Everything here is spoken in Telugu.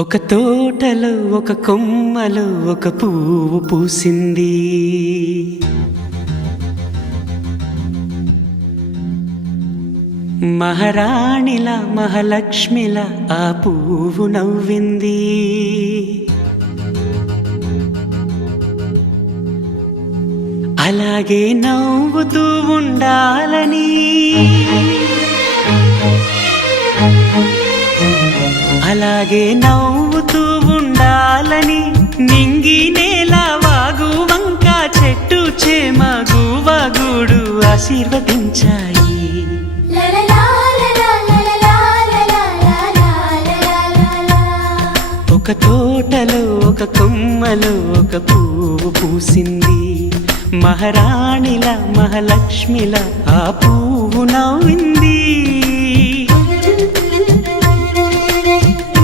ఒక తోటలో ఒక కొమ్మలో ఒక పువ్వు పూసింది. మహారాణిలా మహాలక్ష్మిలా ఆ పువ్వు నవ్వింది. అలాగే నవ్వుతూ ఉండాలని, అలాగే నవ్వుతూ ఉండాలని నింగి నేల వాగు వంక చెట్టు చేమ గువగూడు ఆశీర్వదించాయి. ఒక తోటలో ఒక కొమ్మలో ఒక పువ్వు పూసింది. మహారాణిలా మహాలక్ష్మిలా ఆ పువ్వు నవ్వింది.